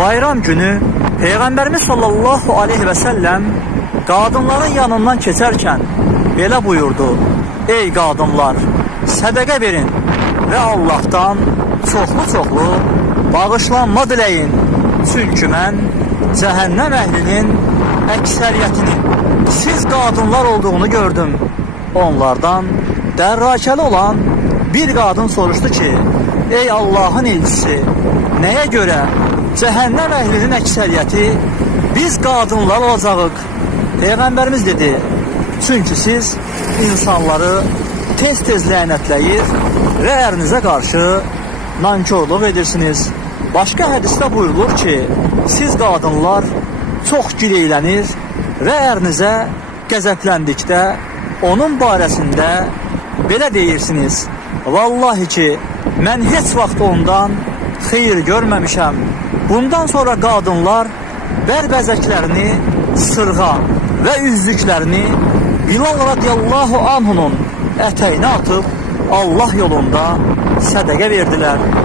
bayram günü Peyğəmbərimiz sallallahu aleyhi və səlləm qadınların yanından keçərkən belə buyurdu: ey qadınlar, sədəqə verin və Allahdan çoxlu bağışlanma diləyin. Çünki mən cəhənnəm əhlinin əksəriyyətini siz qadınlar olduğunu gördüm. Onlardan dərrakəli olan bir qadın soruşdu ki, ey Allahın elçisi, nəyə görə cəhənnəm əhlinin əksəriyyəti biz qadınlar olacağıq? Peyğəmbərimiz dedi, çünki siz insanları tez-tez lənətləyir və ərinizə qarşı nankörlük edirsiniz. Başqa hədisdə buyurulur ki, siz qadınlar çox gileylənir və ərinizə qəzəbləndikdə onun barəsində belə deyirsiniz: vallahi ki, mən heç vaxt ondan xeyir görməmişəm. Bundan sonra qadınlar bərbəzəklərini sırğa və üzlüklərini Bilal radiyallahu anhunun ətəyinə atıb Allah yolunda sədəqə verdilər.